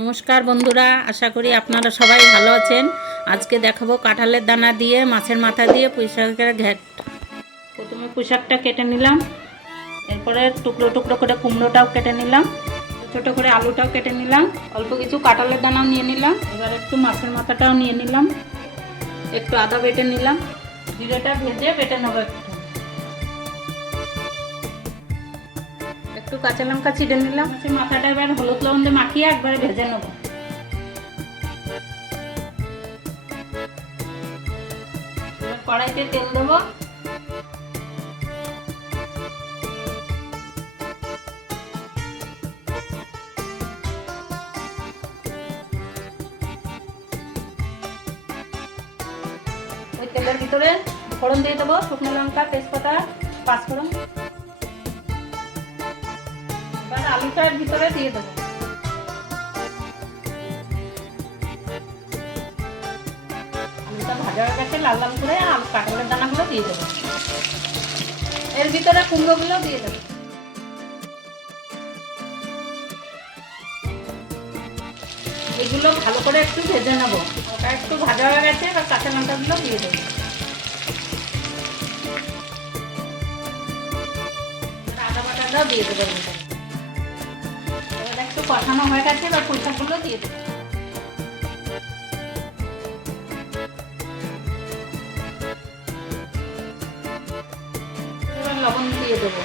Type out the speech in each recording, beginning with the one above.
নমস্কার বন্ধুরা, আশা করি আপনারা সবাই ভালো আছেন। আজকে দেখাবো কাঁঠালের দানা দিয়ে মাছের মাথা দিয়ে পুঁইশাকের ঘ্যাট। প্রথমে পুঁইশাকটা কেটে নিলাম, এরপরে টুকরো টুকরো করে কুমড়োটাও কেটে নিলাম, ছোটো করে আলুটাও কেটে নিলাম, অল্প কিছু কাঁঠালের দানাও নিয়ে নিলাম। এবার একটু মাছের মাথাটাও নিয়ে নিলাম, একটু আদা বেটে নিলাম, জিরেটা ভেজে বেটে নেবো, একটু কাঁচা লঙ্কা চিড়ে নিলাম। মাথাটা এবার হলুদ লবণ দিয়ে মাখিয়ে একবারে ভেজে নেবো। কড়াইতে তেল দেবো, ওই তেলের ভিতরে ফোড়ন দিয়ে দেবো, শুকনো লঙ্কা, তেজপাতা, পাঁচফোড়ন। এবার আলুটার ভিতরে দিয়ে দেবো, আলুটা ভাজা হয়ে গেছে লাল লাল করে, আর কাঁঠালের দানাগুলো দিয়ে দেবো, এর ভিতরে কুমড়োগুলো দিয়ে দেবো। এগুলো ভালো করে একটু ভেজে নেবো, ওটা একটু ভাজা হয়ে গেছে, এবার কাঁচা লঙ্কাগুলো দিয়ে দেবো, আদা বাটাটাও দিয়ে দেবো। এবার একটু কষানো হয়ে গেছে, এবার পুঁইশাকগুলো দিয়ে দেবো, এবার লবণ দিয়ে দেবো,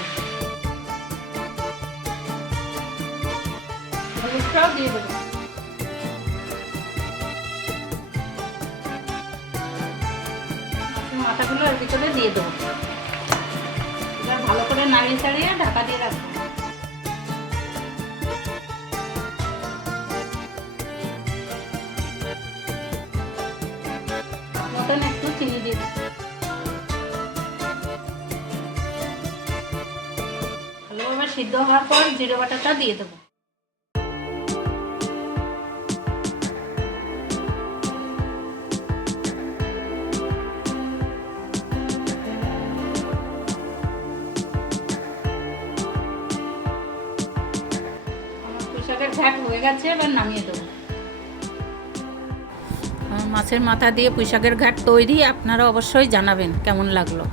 হলুদটাও দিয়ে দেবো, মাথাগুলো এর ভিতরে দিয়ে দেবো। এবার ভালো করে নাড়িয়ে চাড়িয়ে ঢাকা দিয়ে রাখবো। মতন একটু চিনি দিয়ে দেবো, ভালোভাবে সিদ্ধ হওয়ার পর জিরে বাটাটা দিয়ে দেবো। পুঁইশাকের ঘ্যাট হয়ে গেছে, এবার নামিয়ে দেবো। মাছের মাথা দিয়ে পুঁইশাকের ঘ্যাট তৈরি। আপনারা অবশ্যই জানাবেন কেমন লাগলো।